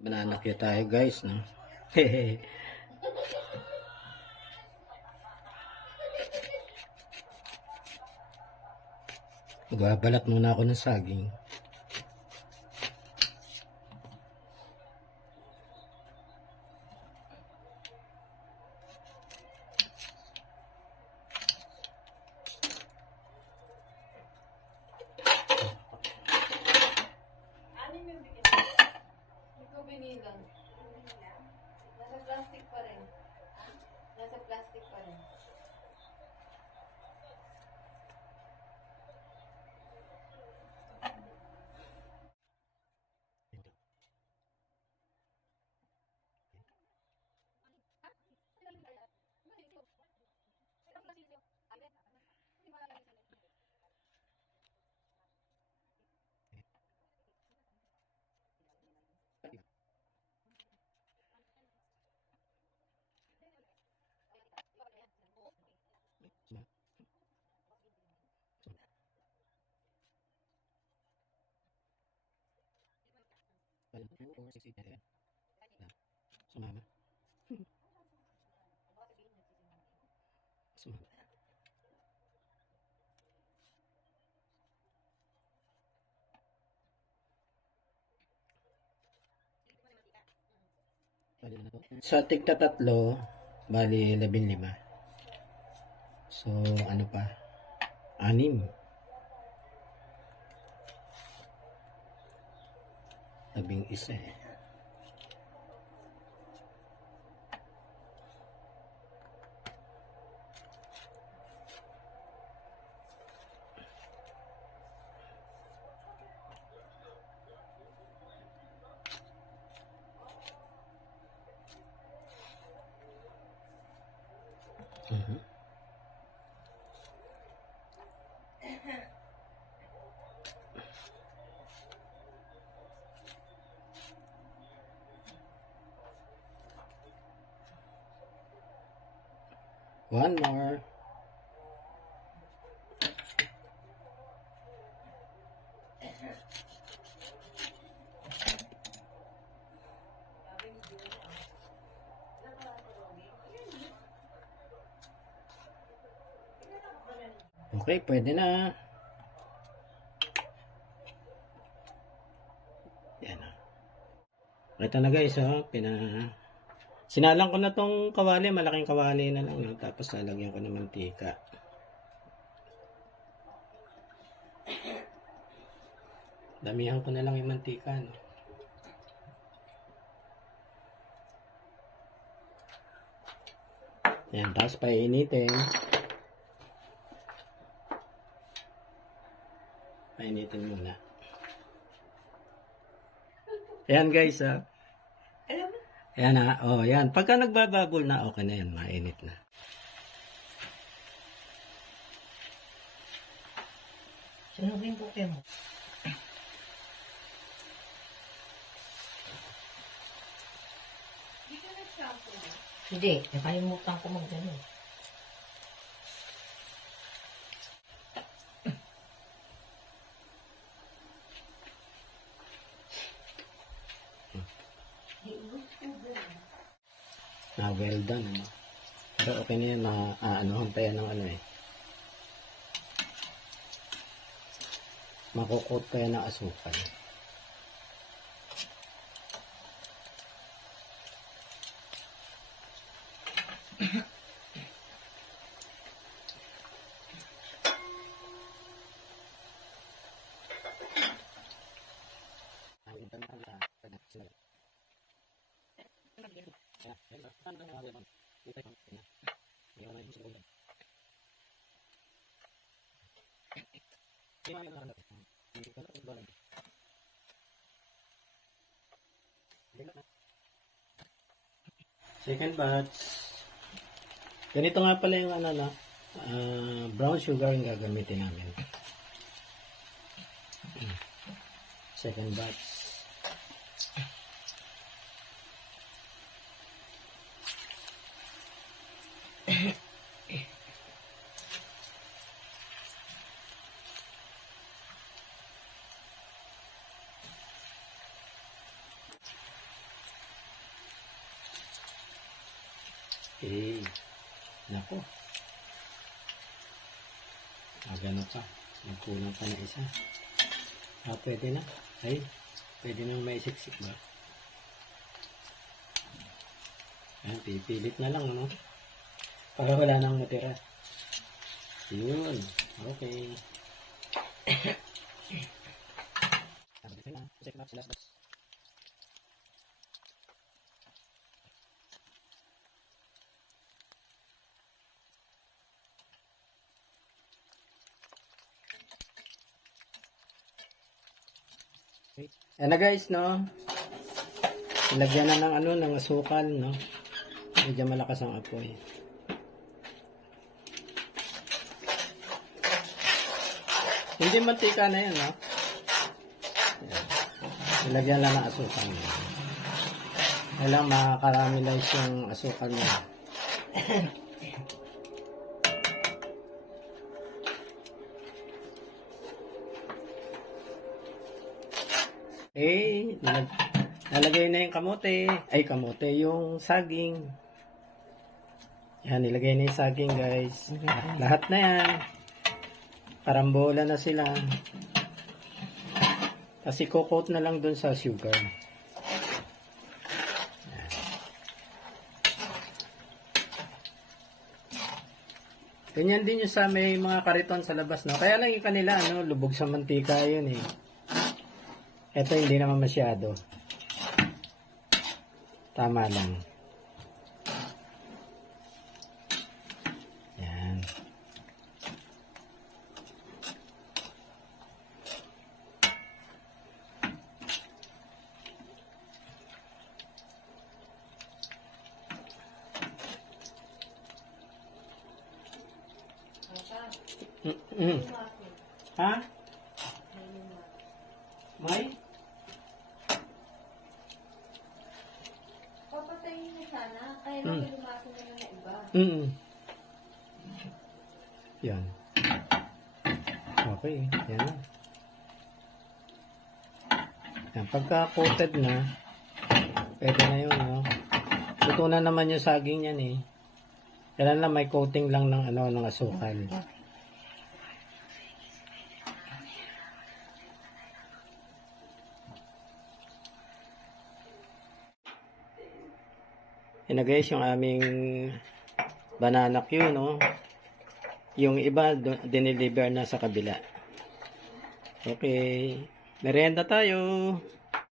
Banana cue tayo guys, no? Hehehe. Magbabalat muna ako ng saging. Binilang. Nasa plastic pa rin. Nasa plastic pa rin. Sumama. Sumama. Sa tigta tatlo, bali 15. So, ano pa? 6. 11 eh. One more. Okay, pwede na. Yan na. Ito na guys, oh. Sinalang ko na tong kawali, malaking kawali na lang, no? Tapos lalagyan ko ng mantika. Damihan ko na lang yung mantika, no? Yan, tapos painitin. Painitin muna. Ayan guys, ah. Ayan na, oh, yan. Pagka nagbababol na, okay na yan, mainit na. Sunugin po kayo mo. Hindi, nakalimutan ko mag-gano'n. Na well done, ano? Pero okay na yan, hantayan ng ano eh. Makukot kaya ng asukal. Second batch. Ganito nga pala yung brown sugar yung gagamitin namin. Second batch. Eh, nako. Gano'n pa. Nagkulang pa na isa. Pwede na. Ay, pwede nang maisiksik ba? Ayan, pipilit na lang, ano? Para wala nang matira. Yun. Okay. Ayan na guys, no? Ilagyan na ng ano, ng asukal, no? Medyo malakas ang apoy. Hindi mantika na yan, no? Ayan. Ilagyan lang ng asukal. Kailang makakaramize yung asukal niya. Eh, nalagay na yung kamote. Ay, kamote, yung saging. Yan, nilagay na yung saging, guys. Lahat na yan. Karambola na sila. Kasi coat na lang dun sa sugar. Yan. Ganyan din yung sa may mga kariton sa labas, no? Kaya lang yung kanila, ano, lubog sa mantika yun, eh. Ito hindi naman masyado. Tama lang. Yan. Ha? May? Papatayin na sana. Kaya lang lumasa naman na iba. Yan. Okay. Yan na. Yan. Pagka-coated na, pwede na yun, no? Luto na naman yung saging yan, eh. Kailan lang may coating lang ng, ano, ng asukal. Yan na guys, yung aming banana Q, no? Yung iba, dineliver na sa kabila. Okay. Merienda tayo.